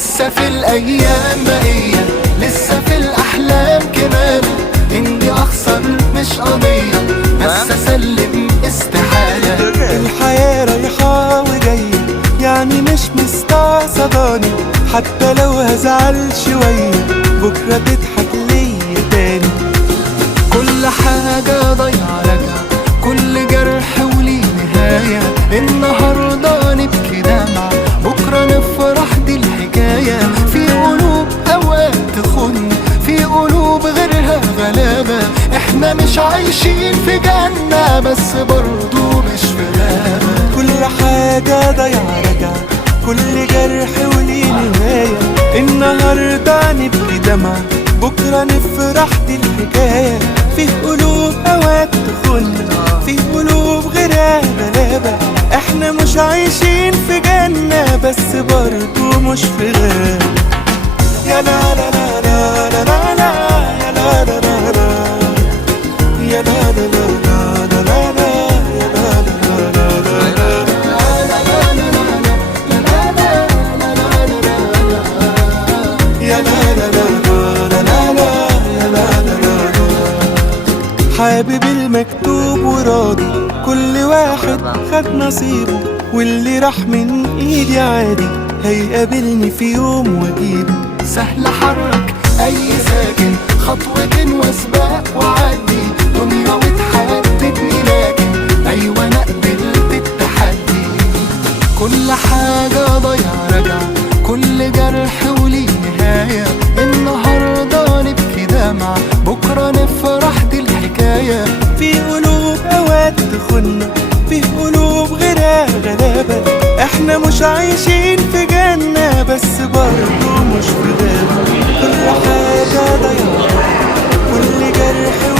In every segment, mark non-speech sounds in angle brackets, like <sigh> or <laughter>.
لسه في الأيام بقية لسه في الأحلام كمان. اني اخسر مش قضية بس أسلم استحالة. الحياة رايحة وجاية يعني مش مستعصداني حتى لو هزعل شوية بكرة تضحك بس برضو مش غابة كل حاجة ضيعة راجعة كل جرح وليه نهاية. النهاردة نبكي دمعة بكرة نفرح دي الحكاية. في قلوب أوقات تخن في قلوب غيرها غلابة. إحنا مش عايشين في جنة بس برضو مش في غابة. يا لا لا لا لا لا لا. حابب المكتوب وراضي. كل واحد خد نصيبه واللي راح من ايدي عادي هيقابلني في يوم واجيبه سهل حرك أي ساكن خطوة وسباق وعدي. دنيا وتحددني لكن أيوه أنا قبلت التحدي. كل حاجة ضيعة راجعة اوقات تخن في قلوب غيرها غلابة. إحنا مش عايشين في جنة بس برضو مش في غابة كل حاجة ضيعة كل جرح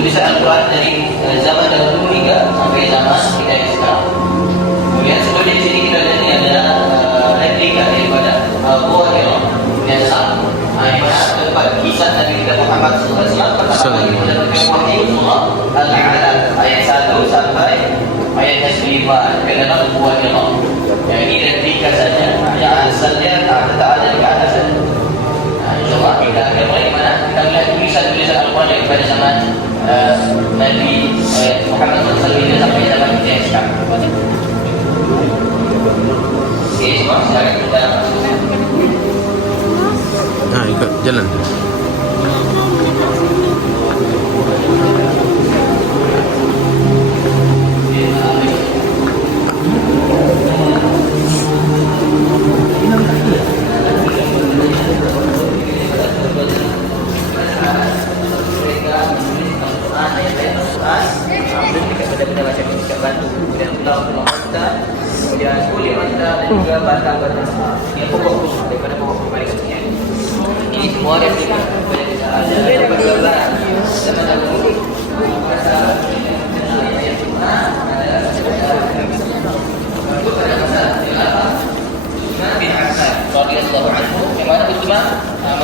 tulisan Al-Quran dari uh, zaman dahulu hingga sampai zaman kita yang sekarang. Kemudian sebelum di sini kita lihat ini adalah uh, replika daripada uh, Goa Hira yang sah. Uh, yang mana tempat kisah Nabi kita Muhammad SAW pertama kali dalam wahyu surah Al-A'la ayat 1 sampai ayat 5 ke dalam Goa Hira. Yang ini replika saja. Yang asalnya Adelante.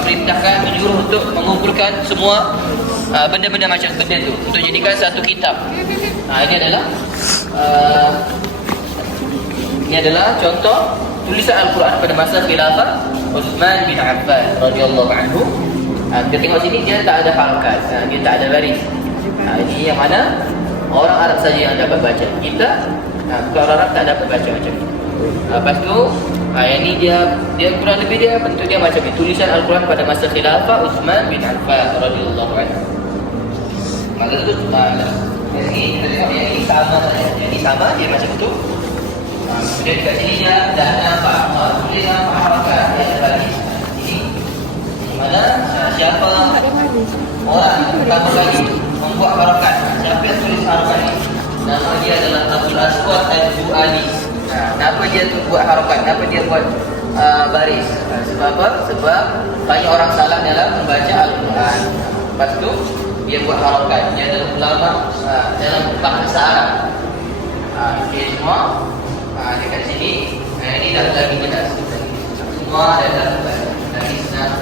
Uh, memerintahkan menyuruh untuk mengumpulkan semua uh, benda-benda macam benda tu untuk jadikan satu kitab. Uh, ini adalah uh, ini adalah contoh tulisan Al-Quran pada masa khilafah Uthman bin Affan radhiyallahu anhu. Uh, kita tengok sini dia tak ada harakat, uh, dia tak ada baris. Uh, ini yang mana orang Arab saja yang dapat baca. Kita uh, bukan orang Arab tak dapat baca macam ni. Uh, lepas tu uh, yang ni dia dia kurang lebih dia bentuk dia macam ni tulisan Al-Quran pada masa khilafah Uthman bin Affan radhiyallahu anhu. Maka tu uh, yang ni kita tengok yang ni sama saja. Yang ni sama dia macam tu. Kemudian kat sini dia dah nampak uh, tulisan harakat yang ada bagi ini. Mana siapa orang pertama kali membuat harakat Aswad Al-Zuali. Ha, kenapa dia tu buat harakat? Kenapa dia buat uh, baris? Ha, sebab apa? Sebab banyak orang salah dalam membaca Al-Quran. Lepas tu dia buat harakat. Dia adalah ulama uh, dalam bahasa Arab. Okay, semua ha, dekat sini. Ha, ini dah lagi jelas. Semua adalah dari Islam.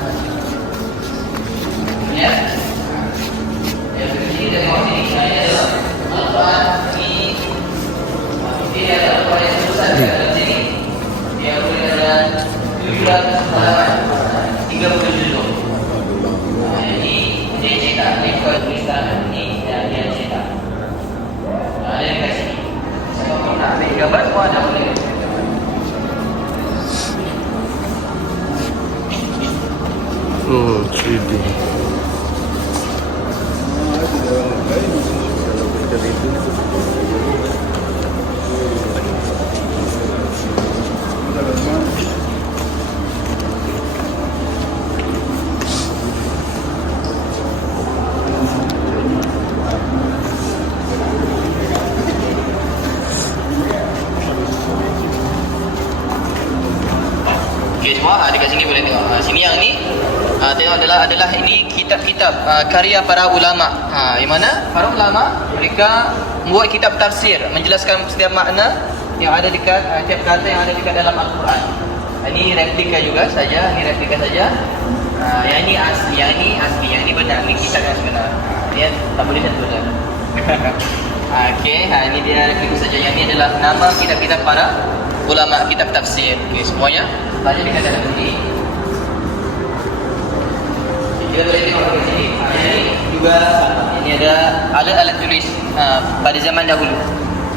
Oh, 3D. Okey semua ha, dekat sini boleh tengok. Ha, sini yang ni ha, tengok adalah adalah ini kitab-kitab ha, karya para ulama. Ha, yang mana para ulama mereka membuat kitab tafsir menjelaskan setiap makna yang ada dekat ha, setiap kata yang ada dekat dalam al-Quran. Ini replika juga saja, ini replika saja. Ha, yang ini asli, yang ini asli, yang ini benar, ini kitab yang sebenar. Dia tak boleh satu dah. <laughs> Okey, ha, ini dia replika saja. Yang ini adalah nama kitab-kitab para ulama kitab tafsir. Okey, semuanya baca dekat dalam sini. Kita boleh tengok di sini. Ini juga ini ada alat-alat tulis ha, pada zaman dahulu.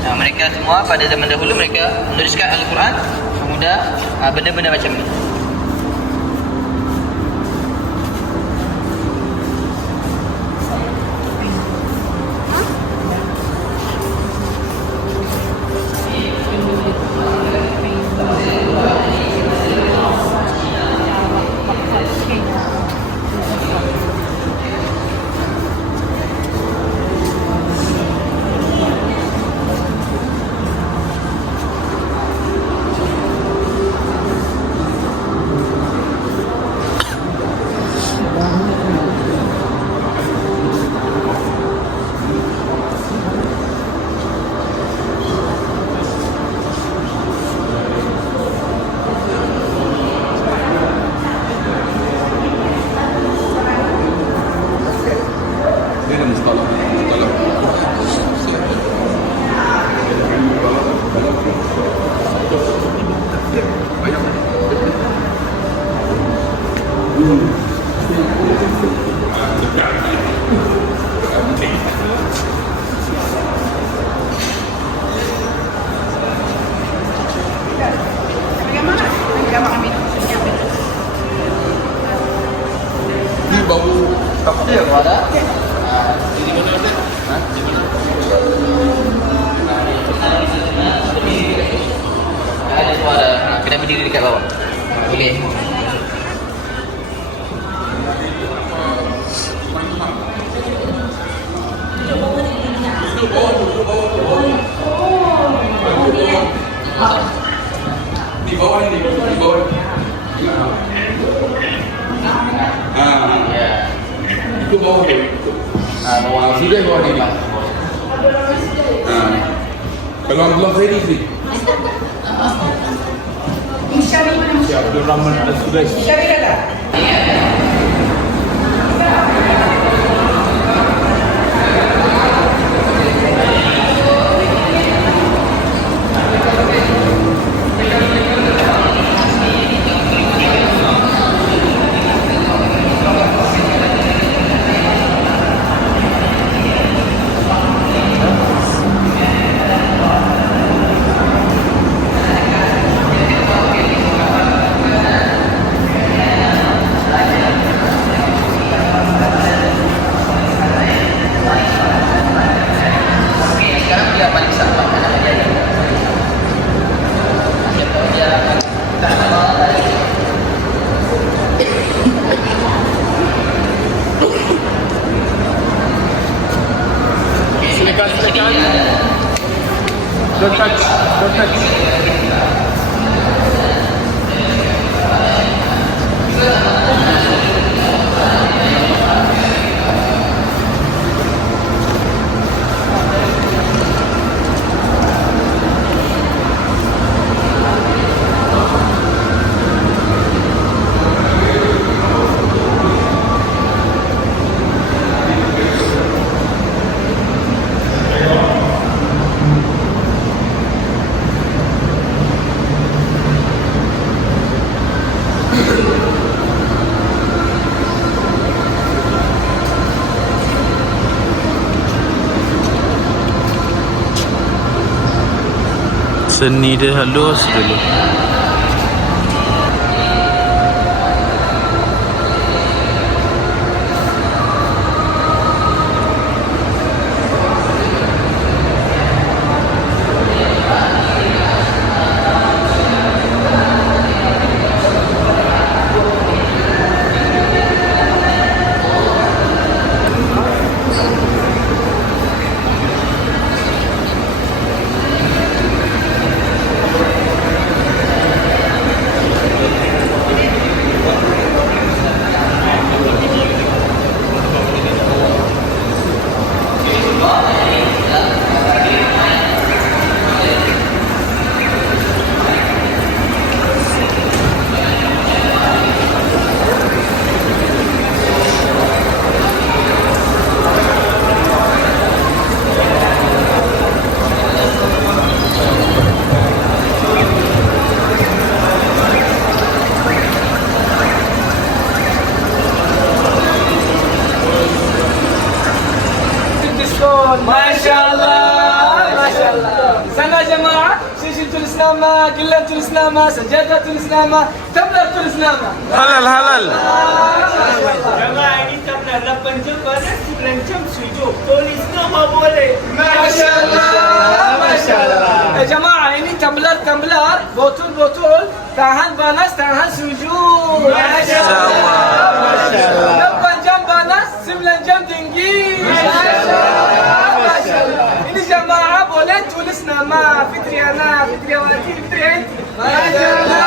Ha, mereka semua pada zaman dahulu mereka menuliskan Al-Quran kemudian ha, benda-benda macam ni. Ni ok. Đi vô đi vô đi vô à cứ vô thì à vào vào xuống đây vô đi mà à belum belum ready sih Yo Brahman. Don't touch, don't touch. Don't. Senide Hallur Srila. Halal halal. Jemaah ini tablah 8 jam pada 9 jam sujud. Tulis nama boleh. masyaallah masyaallah eh, jemaah ini tablet tablet botol botol tahan panas tahan sujud masyaallah masyaallah ما فكري أنا فكري واتي فكري ما شاء الله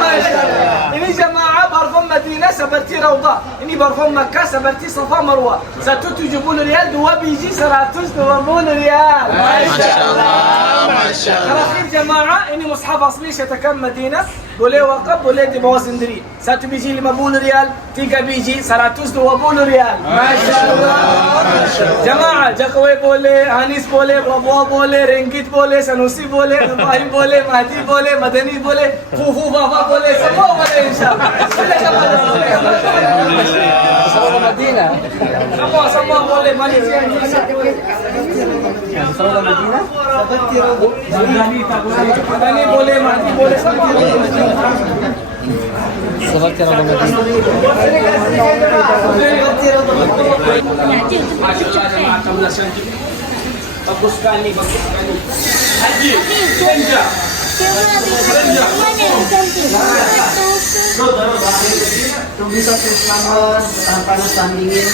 ما شاء الله. اني جماعة برفم مدينة سبرتي روضة. إني برفم مكة سبرتي صفا مروة. ستوت يجيبون ريال وبيجي سراتوس تورون ريال ما شاء الله ما شاء الله. جماعة إني مصحف أصلي شتكم مدينة. بولے وقف بولے جبو سندری سچ بیجی لما بول ریال تیگا بیجی سراتوس دو بول ریال ماشاءاللہ جماعا جقوے بولے حانیس بولے بابوا بولے رنگیت بولے سنوسی بولے نبائی بولے مہدی بولے مدنی بولے فوفو بابا بولے سبو بولے انشاءاللہ Madinah semua semua boleh Malaysia Indonesia boleh Semua Madinah Madani boleh Mahdi boleh semua boleh Masyaallah jemaah kamlah cantik. Bagus sekali, bagus sekali. Haji, senja. Bisa selama tahan panas tahan dingin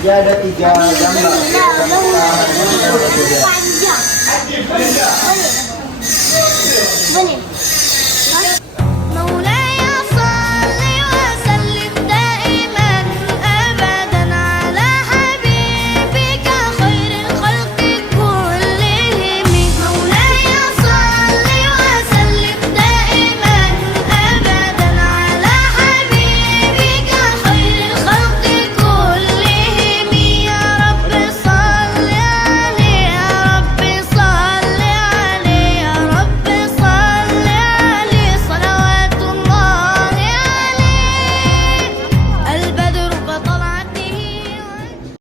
dia ada tiga gambar panjang. Boleh.